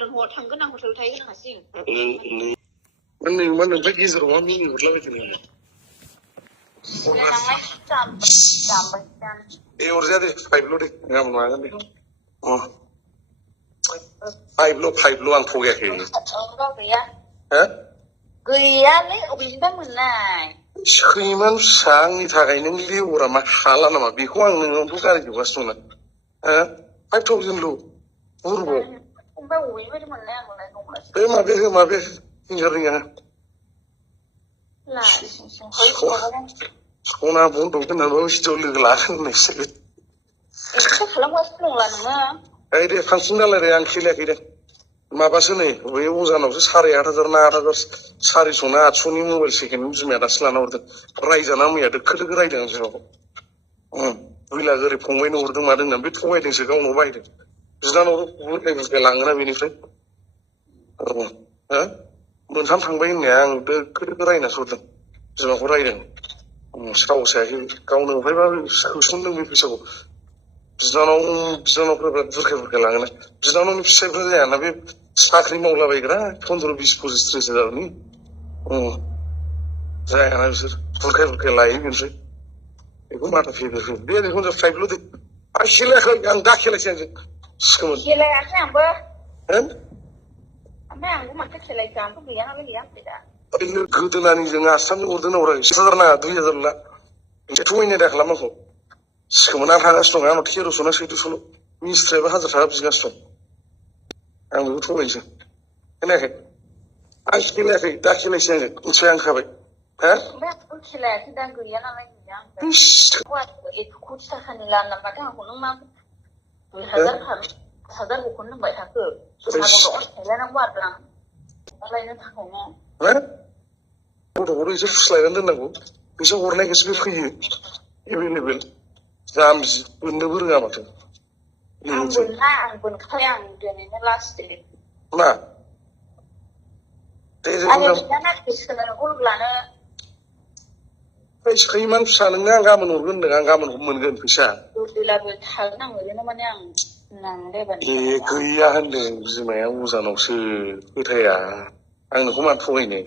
दोन हर थांगोन आं हटेल थाहैगोन आं हारसिं mana bagi seruan ini berlalu itu nih. Urusnya deh, pipe lu deh, nggak mau makan deh. Oh, pipe lu ang pukul kayak ini. Hah? Gaya nih, obisnya menai. Seiman sang nih tagai nih liur sama halan sama bikuang nih bukan juga suna. Hah? Pipe tuh lu, urbo. Mabe, tinggalnya. Sekolah pun tuh kan harus jual gelasan nih sih. Kalau mau sekolah nggak? Deh, fungsional yang kira kira. Mabasnya nih, wih uzan aku sehari ada sehari sona suni mobil sih kan uzmi ada selana udah raisa namu ya deket dengan sih aku. Wila dari pemain udah madeng nabi pemain yang sih kau nubai deh. Selana udah kayak langganan ini sih. Menhan thangbain yang deket raina sudah. Selana aku raina. Setahu saya kau nubai baru susun lebih bisa kok. Bizano berke langana. Bizano ni bisa kerja ya, nabi sakri mau lah baiklah. Kontrol bisnis stres ada ni. Saya kan bisa berke lain gitu. Itu mana fiber. Dia ni kontrol fiber lu deh. Asyik yang dah kira sih. Sekarang. Kira apa yang ber? Apa yang gua makan selai campur biar apa dia tidak. Ini kebetulan ni jangan asal urdan orang. Sebenarnya tu ya sebenarnya. Itu ini dah lama kok. Sekarang orang asal orang itu kira sona sih itu solo. Minister bahasa Arab sih asal. Ang itu aja. Kenapa? Asyik lagi, dah kira sih. Usaha khabar. Aku kira kita gaya nama dia. Kuat itu kuat kan lan nama kan aku nama. Hazar bukan nama itu. Soalnya orang Thailand nama orang.อะไรนั่นทางของ udah itu selain itu naku bisa warna kesini free available jams bener nggak macam Ambon kau yang dia ni last day nah ada jangan kisah orang lana Iman sanangnya nggak menurun dengan nggak menurun bisa bila berhal nang dia namanya yang nang dia banding keyahan deh semuanya urusan usia itu ya ang hukuman tuh ini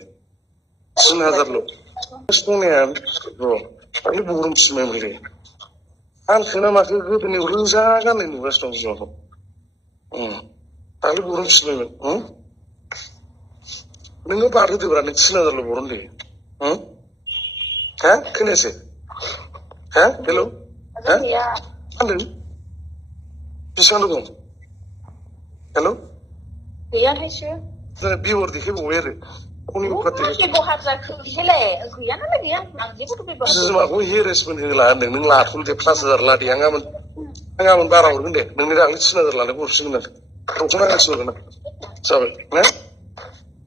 senazar lo semuanya bro ini burung semua mereka an kena makan gue ini urunsa kan ini western semua tapi burung semua Nengok baru tu berani senazar lo burung deh Hah? Kena sih? Hah? Hello? Hah? Halo? Bisa nunggu? Hello? Iya sih. Biar dikit buat Kuni buat dikit. Aku buat aku hele. Aku yang lagi yang nanti aku biar. Sesuatu aku here respon hilang. Neng lat pun tiap pas darlah dia ngamun barang urun deh. Neng nira nggak senazar lah. Aku sih nggak. Aku cuma nggak suka nak. Sabar. Hah?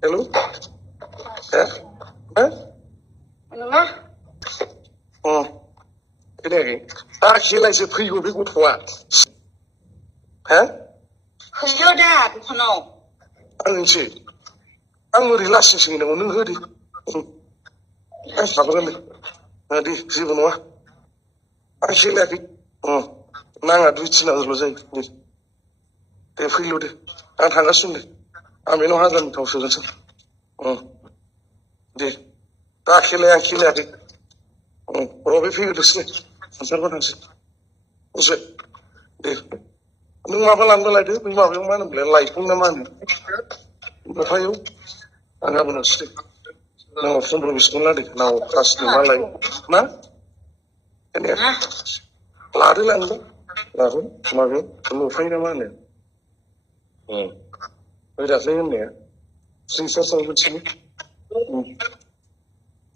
Hello? Hah? Hah? Mana? Ini lagi. Akhirnya saya pergi ke Bukit Hah? Kerja dah, bukan no. Angin sih. Angin relasi sih dengan orang hadi. Apa kan? Hadi sih benua. Akhirnya lagi. Nang ada Cina dulu saya. Pergi lu deh. Angin sih deh. Amino hazan tahu sudah sih. Deh. Akhirnya lagi. Robi pergi dulu sih. Ansar mana sih? Usai. Deh. Nung apa lang balai deh, nung apa yang mana boleh live pun namanya. Apa yuk? Angga benar sih. Nau phone belum sekolah deh, nau kelas di malai. Nah, ini ya. Lari lah enggak? Lari, kemarin, belum fine namanya. Udah fine ya. Sisa sampai sini.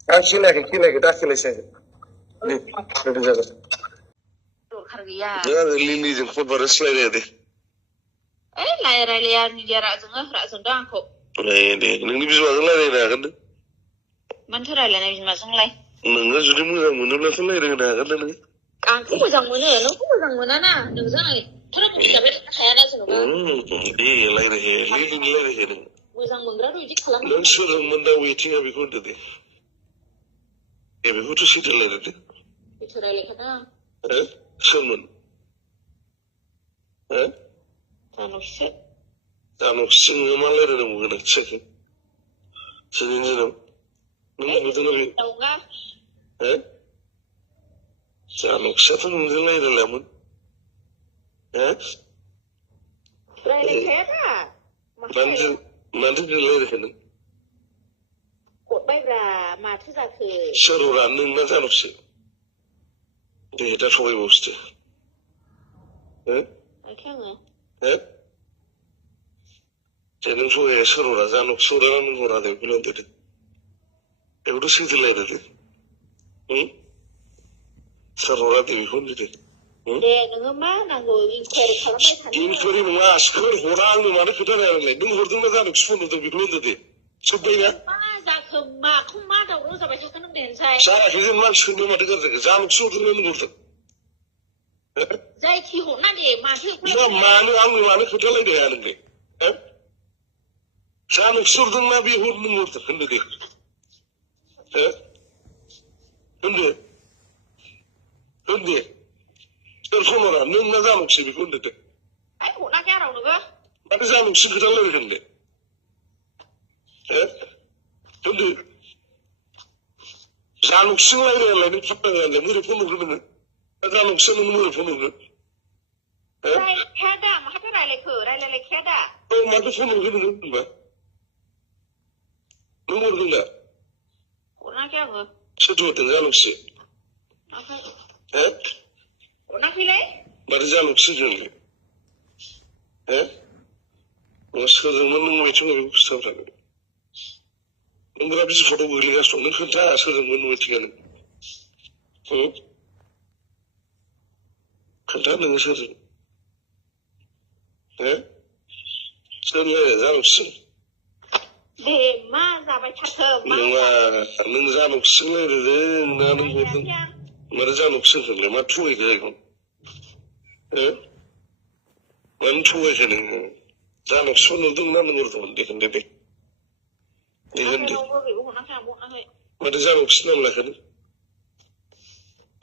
Kila dah kila sih. Nih, udah jaga. Kerja. Jangan lini jeng football wrestler deh. Layar ni dia rak dah aku. Deh, ini bisa wrestler deh kan? Mantra lah ni bisa wrestler. Nengah sudah mula wrestler deh kan? Aku macam mana na? Nengah ni. Terus aku bisa saya dah semua. Iya, layar deh. Macam mengira tu jadi kalau. Langsung menda waiting abi kau deh. Ya, abi kau tu sudah layar deh. Itu layar kena. Salman. Tanah set. जानोसिङो मा रायलायनांगौ गोनांथियाखै दिनैनि दिनाव नों नुदोंना बे नङा जानोखियाथ' नोंजों रायलायलामोन रायलायखाया दा मानोथो रायलायखो नों हरबायब्रा माथो जाखो सोर हरा नोंना जानोखिसो दे दा थगायबावसो आङो दे नों थगाया सोर हरा जानोखिसो हरा नों हरा दे बेखौल' होनदो दे बेखौथ' सैथो रायलायदो दे सोर हरा दे बेखौ होनदो दे दे नोङो मा नांगौ इनकुवारि खालामबाय थानो इनकुवारि नङा सोर हरा आंनो मानो खोथा रायलायनाय नों हरदोंना जानोखिसो फन हरदों बेखौल' होनदो दे जोब्बायना मा जाखो माखौ मा दावराव जाबाय थाखो नों देनसाय जायाखै जों मानसिखौनो माथो गाज्रि जाखो जानोखिसो हरदोंना नों हरदों जायखि हरना दे माथो मानो आंनो मानो खोथा रायलायनो हाया नोंलाय जानोखिसो हरदोंना बे नों हरदों होनदो दे होनदो सोर फन हरा नों ना जानोखिसो बेखौ होनदो दे हरनाखै आं रावनोबो माथो जानोखिसो खोथा रायलायगोन दे होनदो जानोखिसो रायलायनालाय नों फात्ता होआलाय बोरै फन हरगोन नोङो दा जानोखिसो नों बोरै फन हरगोन रायलायखाया दा माथो रायलायखाया दा माथो फन हरगोन नोङो होनबा नों हरदों दा हरनाखै आङो सोरथो हरदों जानोखिसो हरनाखैलै माथो जानोखिसो होनदों सोरजोंमोन नों मिथिं बेखौ खिथाब्रा नों बिराद बिजिखौथ' गोग्लैगासिनो दं नों खोन्था सोरजोंमोन मिथिंआ नों खोन्था नोङो सोरजों सोर जानोखिसो दे मा जाबाय थाखो नङा नों जानोखिसो रायलायदों ना नों हरदों माथो जानोखिसो होनदोंलाय मा थगायखो जायखौ मानो थगायखो नोङो जानोखिसो नुदों ना नों हरदोंमोन दे होनदो दे होनदो माथो जानोखिसो नाम लाखो नों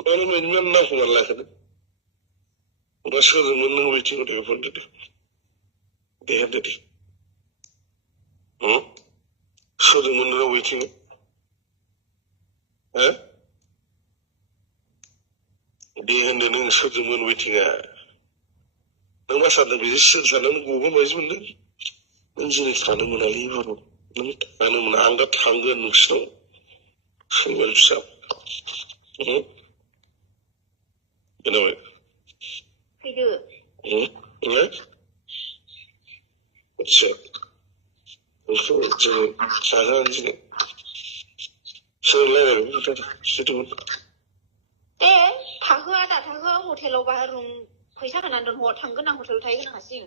मानो नामखौ मानो लाखो नों मा सोरजोंमोन नों मिथिं बेखौ होनदो दे होनदो दे सोरजोंमोन नों मिथिं दे होनदो नों सोरजोंमोन मिथिंआ नों मा सानदों बिदि सोर सानदों गगोन बायदि मोनदों नों दिनै थानो मोनालै बर' नों थानो मोना आं दा थांगोन नोंसिनाव सैमाल फिसा खोनाबाय फैदो आदसा बेखौ दिनै जाजानो दिनै सोर रायलायबाय सोरमोन दे थांहोआ दा थांहो हटेलाव बाहेर रुम फैसा होनानै दोनहर थांगोन आं हटेलाव थाहैगोन आं हारसिं